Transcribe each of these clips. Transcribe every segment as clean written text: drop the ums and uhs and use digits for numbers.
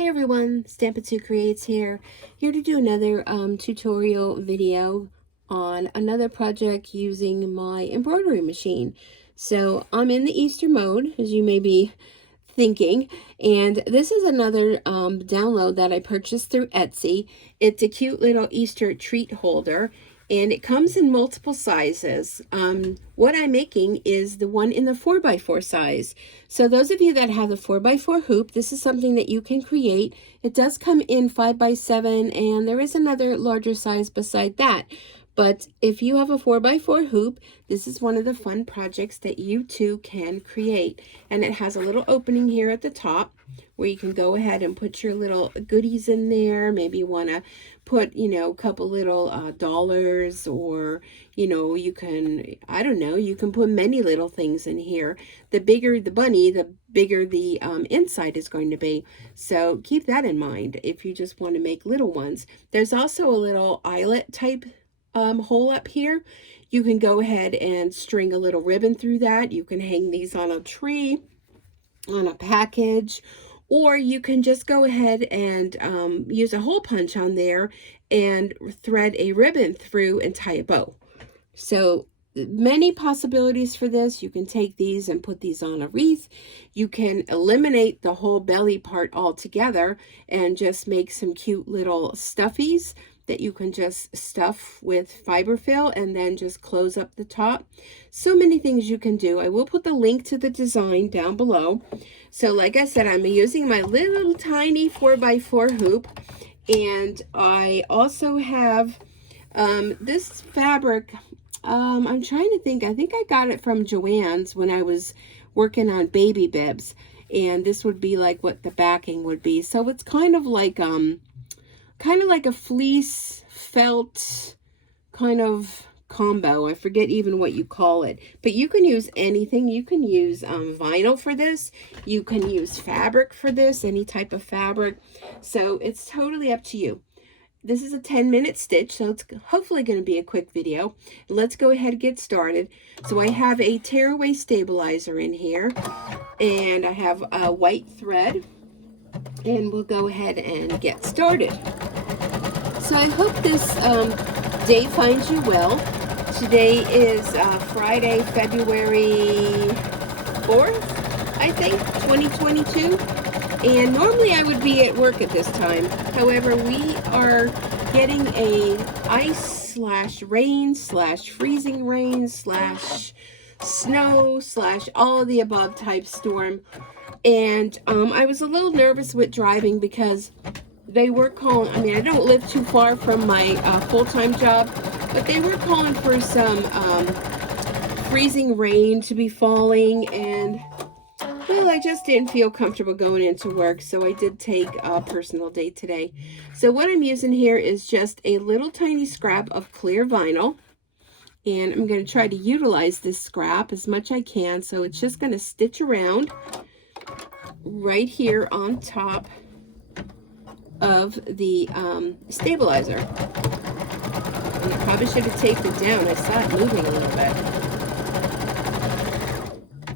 Hi everyone, Stampin' 2 Creates here to do another tutorial video on another project using my embroidery machine. So I'm in the Easter mode, as you may be thinking, and this is another download that I purchased through Etsy. It's a cute little Easter treat holder, and it comes in multiple sizes. What I'm making is the one in the 4x4 size. So those of you that have the 4x4 hoop, this is something that you can create. It does come in 5x7, and there is another larger size beside that. But if you have a 4x4 hoop, this is one of the fun projects that you too can create. And it has a little opening here at the top where you can go ahead and put your little goodies in there. Maybe you want to put, a couple little dollars, or, you can, I don't know, you can put many little things in here. The bigger the bunny, the bigger the inside is going to be. So keep that in mind if you just want to make little ones. There's also a little eyelet type hole up here. You can go ahead and string a little ribbon through that. You can hang these on a tree, on a package, or you can just go ahead and use a hole punch on there and thread a ribbon through and tie a bow. So many possibilities for this. You can take these and put these on a wreath. You can eliminate the whole belly part altogether and just make some cute little stuffies that you can just stuff with fiberfill and then just close up the top. So many things you can do. I will put the link to the design down below. So like I said, I'm using my little tiny 4x4 hoop, and I also have this fabric. I'm trying to think. I think I got it from Joann's when I was working on baby bibs, and this would be like what the backing would be. So it's kind of like a fleece felt kind of combo. I forget even what you call it, but you can use anything. You can use vinyl for this. You can use fabric for this, any type of fabric. So it's totally up to you. This is a 10-minute stitch, so it's hopefully going to be a quick video. Let's go ahead and get started. So I have a tearaway stabilizer in here, and I have a white thread, and we'll go ahead and get started. So I hope this day finds you well. Today is Friday, February 4th, I think, 2022. And normally I would be at work at this time. However, we are getting a ice / rain / freezing rain / snow / all of the above type storm. And I was a little nervous with driving because they were calling, I don't live too far from my full-time job, but they were calling for some freezing rain to be falling, and well, I just didn't feel comfortable going into work, so I did take a personal day today. So what I'm using here is just a little tiny scrap of clear vinyl, and I'm going to try to utilize this scrap as much as I can. So it's just going to stitch around right here on top of the stabilizer. And I probably should have taped it down. I saw it moving a little bit.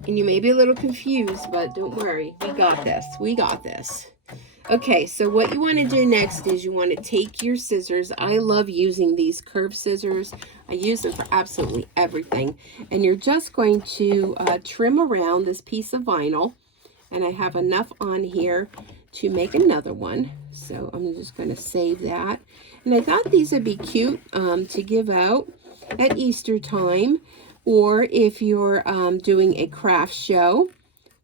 And you may be a little confused, but don't worry. We got this. We got this. Okay, so what you want to do next is you want to take your scissors. I love using these curved scissors. I use them for absolutely everything. And you're just going to trim around this piece of vinyl. And I have enough on here to make another one. So I'm just going to save that. And I thought these would be cute to give out at Easter time. Or if you're doing a craft show,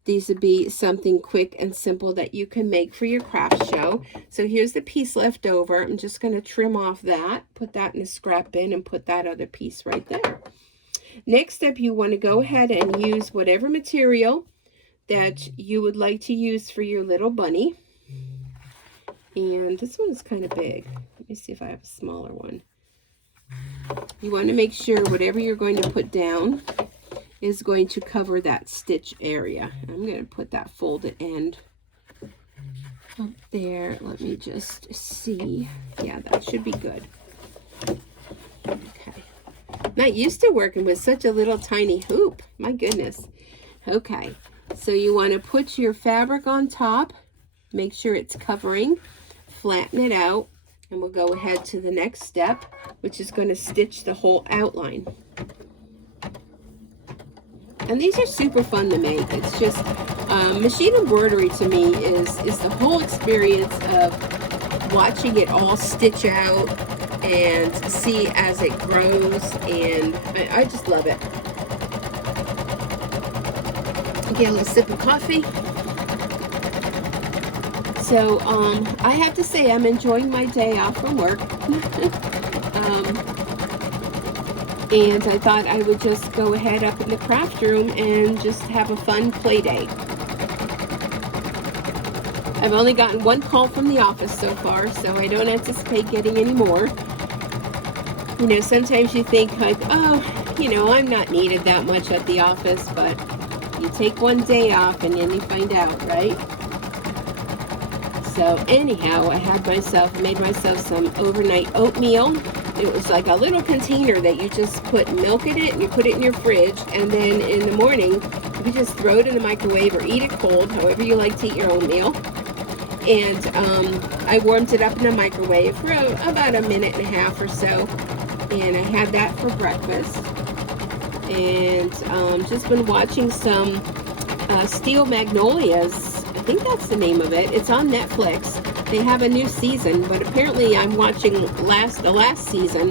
these would be something quick and simple that you can make for your craft show. So here's the piece left over. I'm just going to trim off that, put that in a scrap bin, and put that other piece right there. Next up, you want to go ahead and use whatever material that you would like to use for your little bunny. And this one is kind of big. Let me see if I have a smaller one. You want to make sure whatever you're going to put down is going to cover that stitch area. I'm going to put that folded end up there. Let me just see. Yeah, that should be good. Okay. Not used to working with such a little tiny hoop. My goodness. Okay. So you want to put your fabric on top make sure it's covering, flatten it out, and we'll go ahead to the next step, which is going to stitch the whole outline. And these are super fun to make. It's just machine embroidery to me is the whole experience of watching it all stitch out and see as it grows, and I just love it. Get a little sip of coffee. So I have to say I'm enjoying my day off from work. And I thought I would just go ahead up in the craft room and just have a fun play day. I've only gotten one call from the office so far, so I don't anticipate getting any more. You know, sometimes you think like, oh, you know, I'm not needed that much at the office, but you take one day off and then you find out, right? So anyhow, I made myself some overnight oatmeal. It was like a little container that you just put milk in it and you put it in your fridge, and then in the morning you just throw it in the microwave or eat it cold, however you like to eat your oatmeal. And I warmed it up in the microwave for about a minute and a half or so, and I had that for breakfast. And just been watching some Steel Magnolias. I think that's the name of it. It's on Netflix. They have a new season, but apparently I'm watching the last season,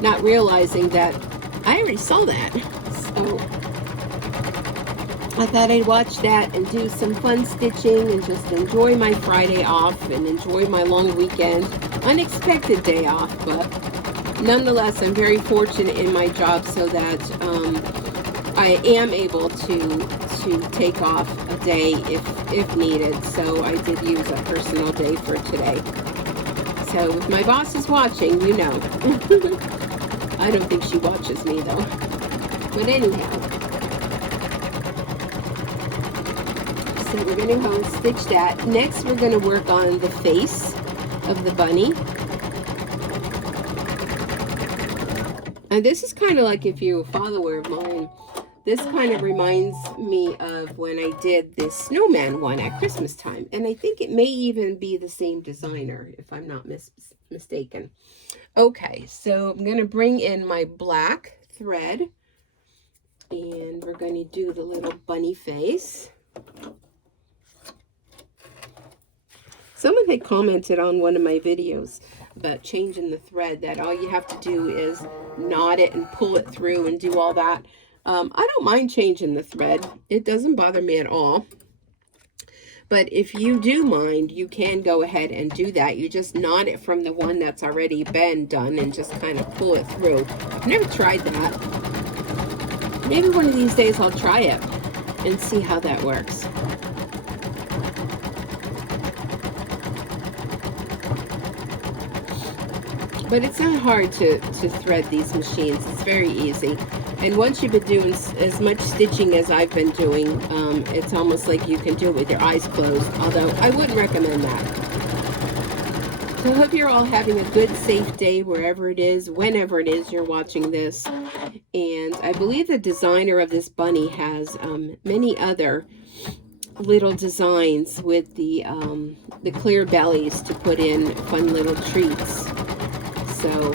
not realizing that I already saw that. So I thought I'd watch that and do some fun stitching and just enjoy my Friday off and enjoy my long weekend. Unexpected day off, but nonetheless, I'm very fortunate in my job so that I am able to take off a day if needed. So I did use a personal day for today. So if my boss is watching, you know. I don't think she watches me though. But anyhow. So we're going to go and stitch that. Next we're going to work on the face of the bunny. And this is kind of like, if you're a follower of mine, this kind of reminds me of when I did this snowman one at Christmas time. And I think it may even be the same designer, if I'm not mistaken. Okay, so I'm going to bring in my black thread. And we're going to do the little bunny face. Someone had commented on one of my videos about changing the thread, that all you have to do is knot it and pull it through and do all that. I don't mind changing the thread. It doesn't bother me at all. But if you do mind, you can go ahead and do that. You just knot it from the one that's already been done and just kind of pull it through. I've never tried that. Maybe one of these days I'll try it and see how that works. But it's not hard to thread these machines. It's very easy. And once you've been doing as much stitching as I've been doing, it's almost like you can do it with your eyes closed, although I wouldn't recommend that. So I hope you're all having a good, safe day wherever it is, whenever it is you're watching this. And I believe the designer of this bunny has many other little designs with the clear bellies to put in fun little treats. So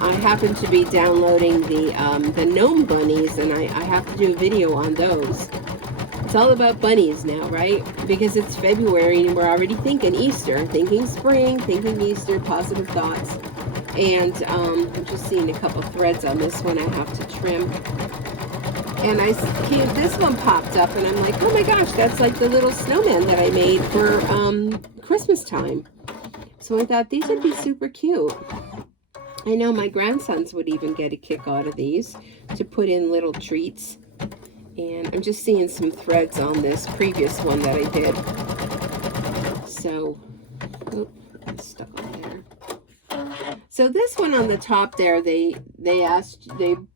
I happen to be downloading the gnome bunnies, and I have to do a video on those. It's all about bunnies now, right? Because it's February and we're already thinking Easter, thinking spring, thinking Easter, positive thoughts. And I'm just seeing a couple threads on this one I have to trim. And this one popped up and I'm like, oh my gosh, that's like the little snowman that I made for Christmas time. So I thought these would be super cute. I know my grandsons would even get a kick out of these to put in little treats. And I'm just seeing some threads on this previous one that I did. So, oh, it's stuck on there. So this one on the top there, they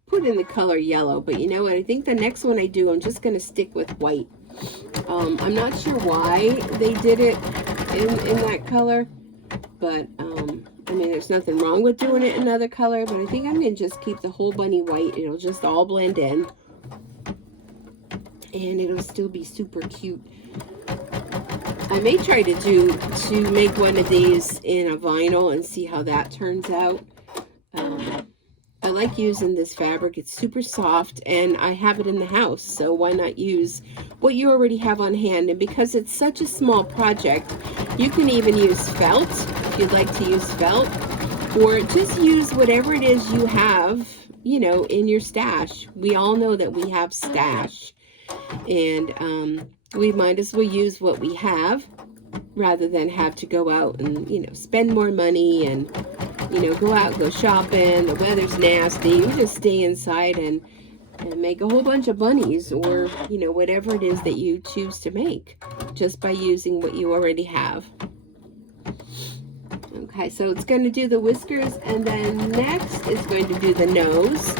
put in the color yellow, but you know what? I think the next one I do, I'm just going to stick with white. I'm not sure why they did it in that color, but I mean, there's nothing wrong with doing it in another color, but I think I'm going to just keep the whole bunny white. It'll just all blend in. And it'll still be super cute. I may try to make one of these in a vinyl and see how that turns out. I like using this fabric. It's super soft and I have it in the house, so why not use what you already have on hand? And because it's such a small project, you can even use felt if you'd like to use felt, or just use whatever it is you have, you know, in your stash. We all know that we have stash, and we might as well use what we have rather than have to go out and, you know, spend more money and, you know, go out and go shopping. The weather's nasty. You just stay inside and make a whole bunch of bunnies, or, you know, whatever it is that you choose to make just by using what you already have. Okay, so it's going to do the whiskers, and then next it's going to do the nose.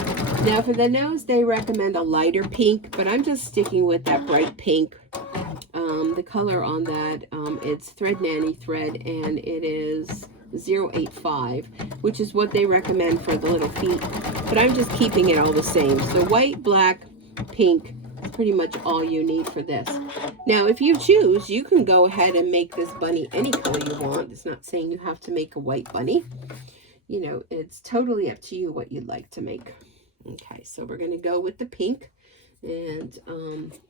Now for the nose, they recommend a lighter pink, but I'm just sticking with that bright pink. The color on that, it's Thread Nanny thread, and it is 085, which is what they recommend for the little feet, but I'm just keeping it all the same. So white, black, pink is pretty much all you need for this. Now if you choose, you can go ahead and make this bunny any color you want. It's not saying you have to make a white bunny. You know, it's totally up to you what you'd like to make. Okay, so we're going to go with the pink, and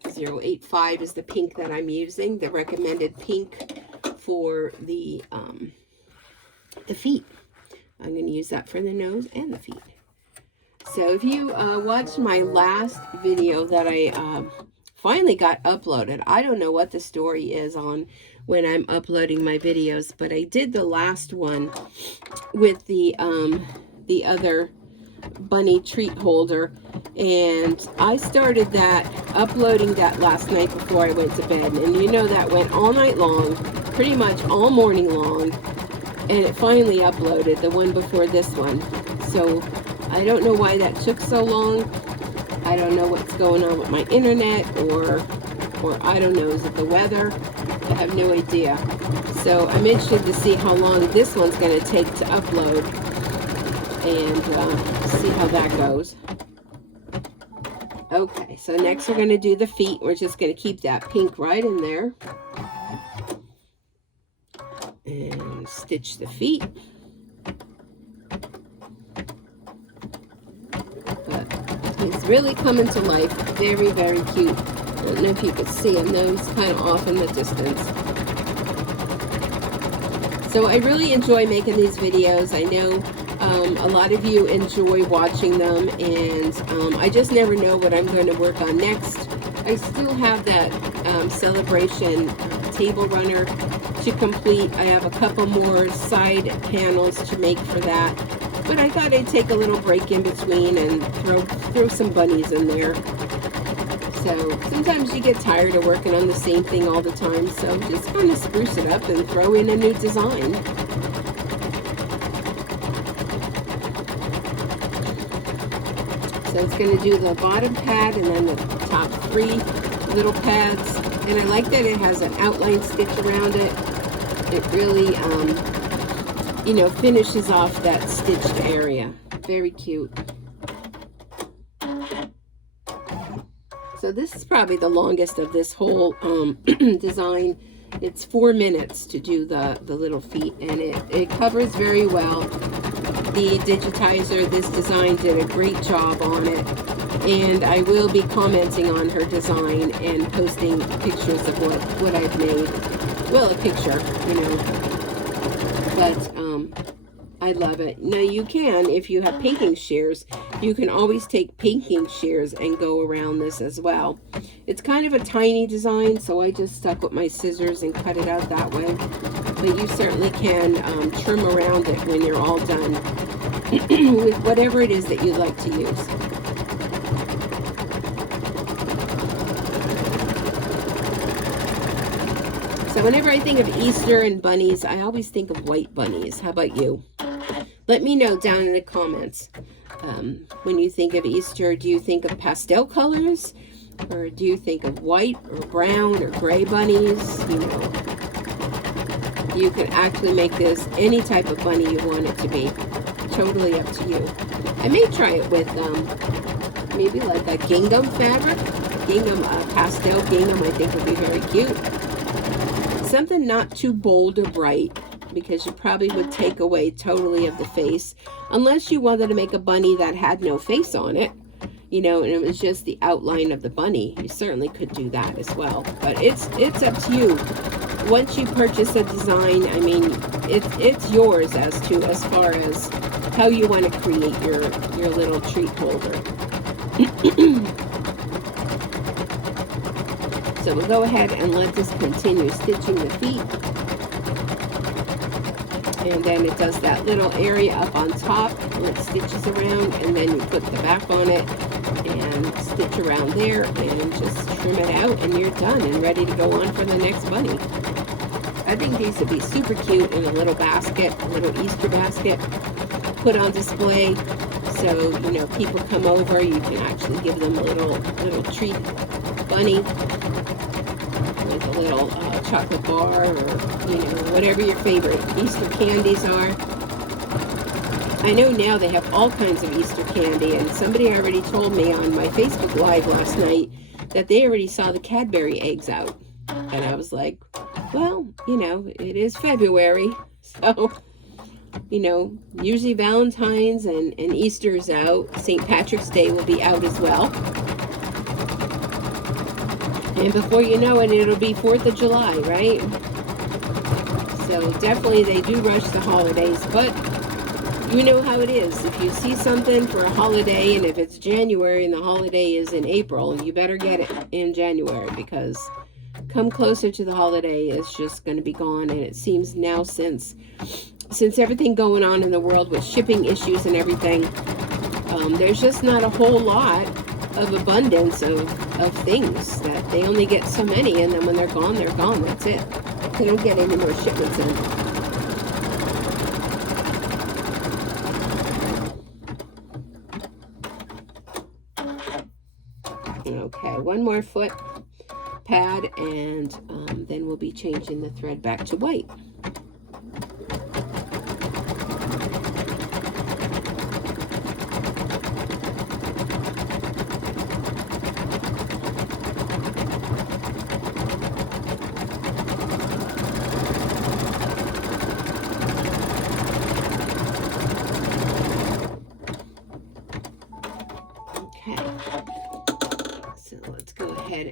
085 is the pink that I'm using, the recommended pink for the feet. I'm going to use that for the nose and the feet. So if you watched my last video that I finally got uploaded, I don't know what the story is on when I'm uploading my videos, but I did the last one with the other bunny treat holder, and I started that, uploading that last night before I went to bed, and you know that went all night long, pretty much all morning long, and it finally uploaded, the one before this one. So I don't know why that took so long. I don't know what's going on with my internet, or I don't know, is it the weather? I have no idea. So I'm interested to see how long this one's going to take to upload, and see how that goes. Okay, so next we're going to do the feet. We're just going to keep that pink right in there and stitch the feet. But he's really coming to life. Very, very cute. I don't know if you could see him though, he's kind of off in the distance. So I really enjoy making these videos. I know a lot of you enjoy watching them, and I just never know what I'm going to work on next. I still have that celebration table runner to complete. I have a couple more side panels to make for that, but I thought I'd take a little break in between and throw some bunnies in there. So sometimes you get tired of working on the same thing all the time, so just kind of spruce it up and throw in a new design. So it's going to do the bottom pad and then the top 3 little pads. And I like that it has an outline stitch around it. It really, you know, finishes off that stitched area. Very cute. So this is probably the longest of this whole design. It's 4 minutes to do the little feet, and it covers very well. The digitizer, this design, did a great job on it, and I will be commenting on her design and posting pictures of what I've made. Well, a picture, you know, but I love it. Now you can, if you have painting shears, you can always take painting shears and go around this as well. It's kind of a tiny design, so I just stuck with my scissors and cut it out that way. But you certainly can trim around it when you're all done with whatever it is that you like to use. So whenever I think of Easter and bunnies, I always think of white bunnies. How about you? Let me know down in the comments. When you think of Easter, do you think of pastel colors? Or do you think of white or brown or gray bunnies? You know, you can actually make this any type of bunny you want it to be. Totally up to you. I may try it with maybe like a gingham fabric. Gingham, pastel gingham, I think would be very cute. something not too bold or bright, because you probably would take away totally of the face, unless you wanted to make a bunny that had no face on it, you know, and it was just the outline of the bunny. You certainly could do that as well, but it's up to you. Once you purchase a design, I mean, it's yours as far as how you want to create your little treat holder. So we'll go ahead and let this continue stitching the feet. And then it does that little area up on top, and it stitches around, and then you put the back on it and stitch around there and just trim it out, and you're done and ready to go on for the next bunny. I think these would be super cute in a little basket, a little Easter basket, put on display. So, you know, people come over, you can actually give them a little treat bunny with a little chocolate bar, or, you know, whatever your favorite Easter candies are. I know now they have all kinds of Easter candy, and somebody already told me on my Facebook Live last night that they already saw the Cadbury eggs out. And I was like, well, you know, it is February, so, you know, usually Valentine's and Easter's out. St. Patrick's Day will be out as well. And before you know it, it'll be 4th of July, right? So definitely they do rush the holidays, but you know how it is. If you see something for a holiday, and if it's January and the holiday is in April, you better get it in January, because come closer to the holiday, it's just going to be gone. And it seems now, since everything going on in the world with shipping issues and everything, there's just not a whole lot of abundance of things, that they only get so many, and then when they're gone, that's it. They don't get any more shipments in. Okay, one more foot pad, and then we'll be changing the thread back to white.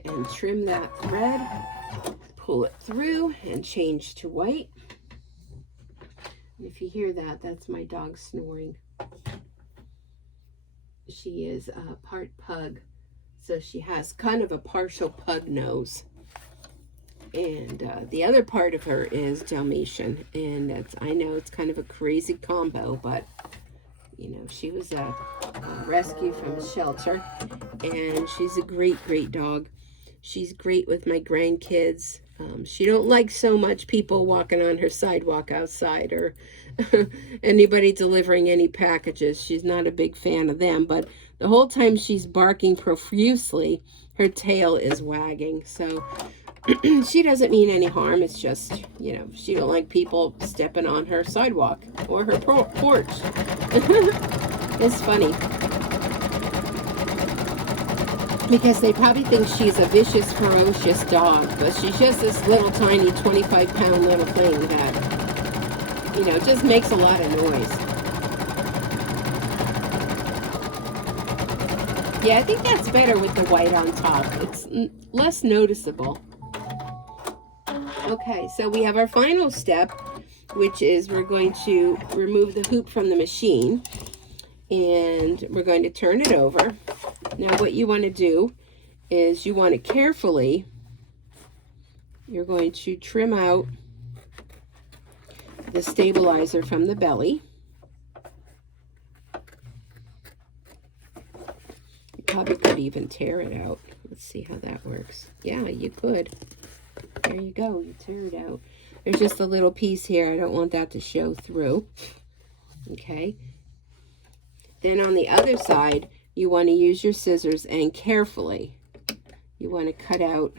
And trim that thread, pull it through, and change to white. And if you hear that, that's my dog snoring. She is part pug, so she has kind of a partial pug nose, and the other part of her is Dalmatian, and I know it's kind of a crazy combo, but you know, she was a rescue from a shelter, and she's a great dog. She's great with my grandkids. She don't like so much people walking on her sidewalk outside, or anybody delivering any packages. She's not a big fan of them, but the whole time she's barking profusely, her tail is wagging. So she doesn't mean any harm. It's just, you know, she don't like people stepping on her sidewalk or her porch. It's funny, because they probably think she's a vicious, ferocious dog, but she's just this little tiny 25-pound little thing that, you know, just makes a lot of noise. Yeah, I think that's better with the white on top. It's less noticeable. Okay, so we have our final step, which is we're going to remove the hoop from the machine, and we're going to turn it over. Now what you want to do is you want to carefully, you're going to trim out the stabilizer from the belly. You probably could even tear it out. Let's see how that works. Yeah, you could. There you go, you tear it out. There's just a little piece here. I don't want that to show through. Okay. Then on the other side, you want to use your scissors, and carefully you want to cut out.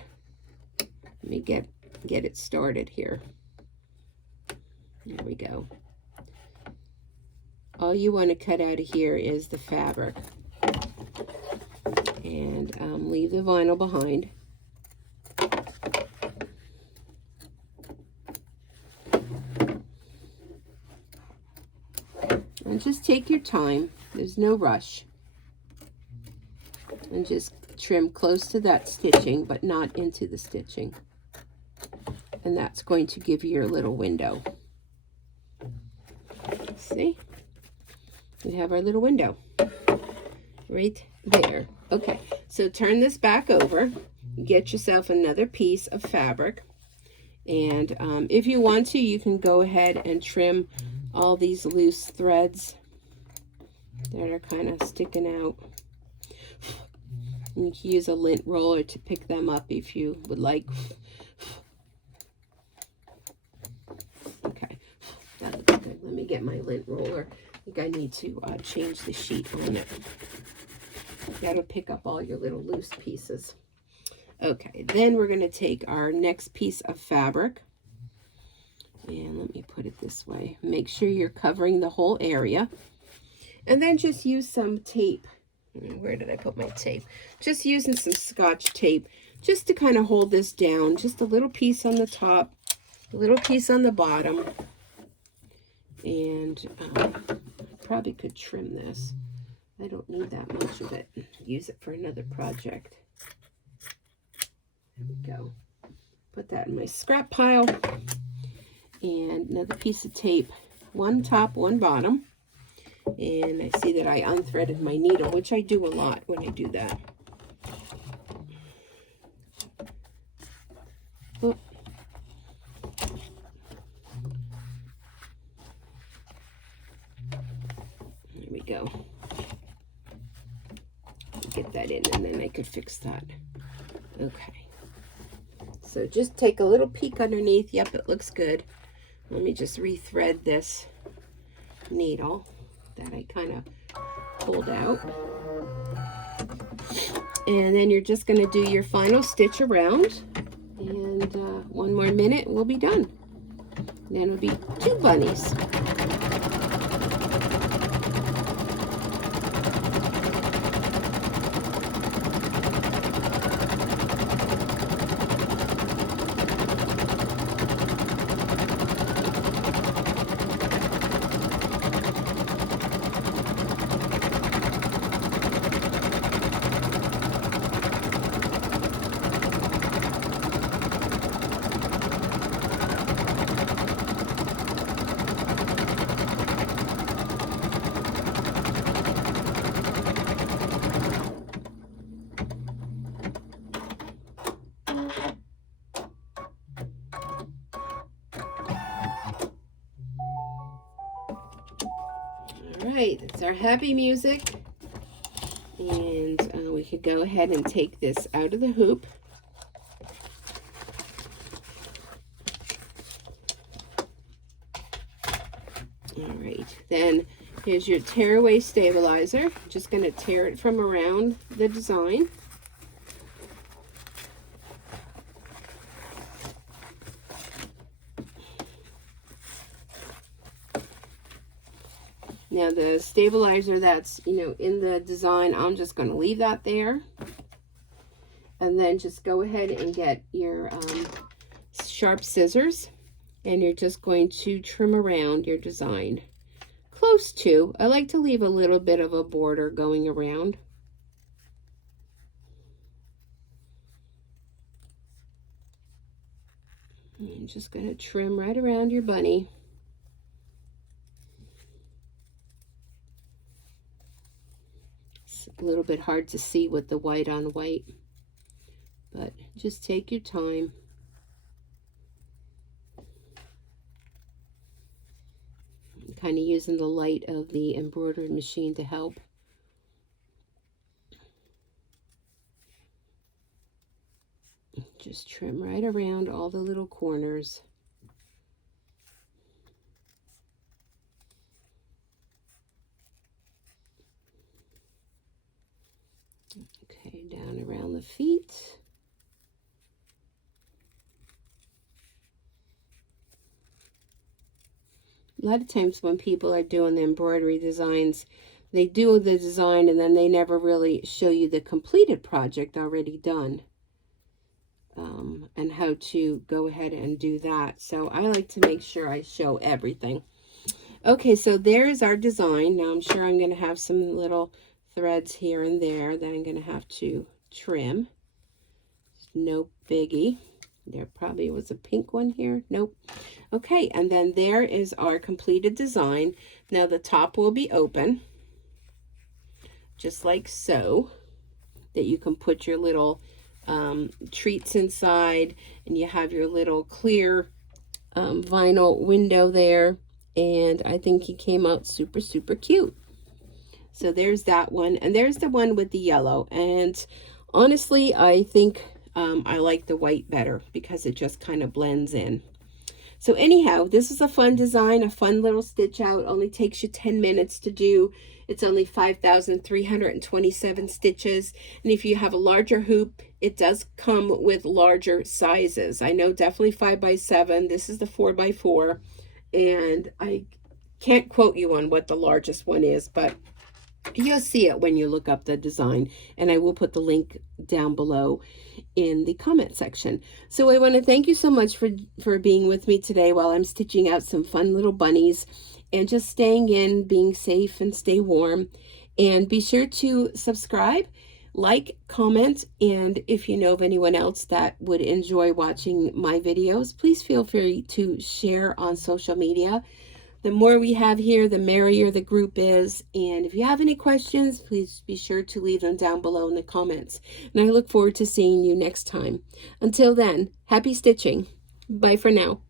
Let me get it started here. There we go. All you want to cut out of here is the fabric, and leave the vinyl behind. And just take your time. There's no rush. And just trim close to that stitching, but not into the stitching. And that's going to give you your little window. See? We have our little window right there. Okay, so turn this back over. Get yourself another piece of fabric. And if you want to, you can go ahead and trim all these loose threads that are kind of sticking out. And you can use a lint roller to pick them up if you would like. Okay, that looks good. Let me get my lint roller. I think I need to change the sheet on it. That'll pick up all your little loose pieces. Okay, then we're going to take our next piece of fabric. And let me put it this way. Make sure you're covering the whole area. And then just use some tape. Where did I put my tape? Just using some Scotch tape just to kind of hold this down. Just a little piece on the top, a little piece on the bottom. And I probably could trim this. I don't need that much of it. Use it for another project. There we go. Put that in my scrap pile. And another piece of tape. One top, one bottom. And I see that I unthreaded my needle, which I do a lot when I do that. Oh. There we go. Get that in, and then I could fix that. Okay. So just take a little peek underneath. Yep, it looks good. Let me just rethread this needle that I kind of pulled out. And then you're just going to do your final stitch around. And one more minute, we'll be done. And then it'll be 2 bunnies. Alright, it's our happy music, and we could go ahead and take this out of the hoop. Alright, then here's your tearaway stabilizer. Just going to tear it from around the design. Now the stabilizer that's, in the design, I'm just going to leave that there. And then just go ahead and get your sharp scissors. And you're just going to trim around your design. Close to. I like to leave a little bit of a border going around. I'm just going to trim right around your bunny. A little bit hard to see with the white on white, but just take your time. I'm kind of using the light of the embroidery machine to help. Just trim right around all the little corners. Okay, down around the feet. A lot of times when people are doing the embroidery designs, they do the design and then they never really show you the completed project already done. And how to go ahead and do that. So I like to make sure I show everything. Okay, so there's our design. Now I'm sure I'm going to have some little threads here and there that I'm going to have to trim. No biggie. There probably was a pink one here. Nope. Okay, and then there is our completed design. Now the top will be open, just like so, that you can put your little treats inside, and you have your little clear vinyl window there. And I think he came out super, super cute. So there's that one. And there's the one with the yellow. And honestly, I think I like the white better because it just kind of blends in. So anyhow, this is a fun design, a fun little stitch out. Only takes you 10 minutes to do. It's only 5,327 stitches. And if you have a larger hoop, it does come with larger sizes. I know definitely 5x7. This is the 4x4. And I can't quote you on what the largest one is, but you'll see it when you look up the design, and I will put the link down below in the comment section. So I want to thank you so much for being with me today while I'm stitching out some fun little bunnies and just staying in, being safe, and stay warm. And be sure to subscribe, like, comment, and if you know of anyone else that would enjoy watching my videos, please feel free to share on social media. The more we have here, the merrier the group is. And if you have any questions, please be sure to leave them down below in the comments. And I look forward to seeing you next time. Until then, happy stitching. Bye for now.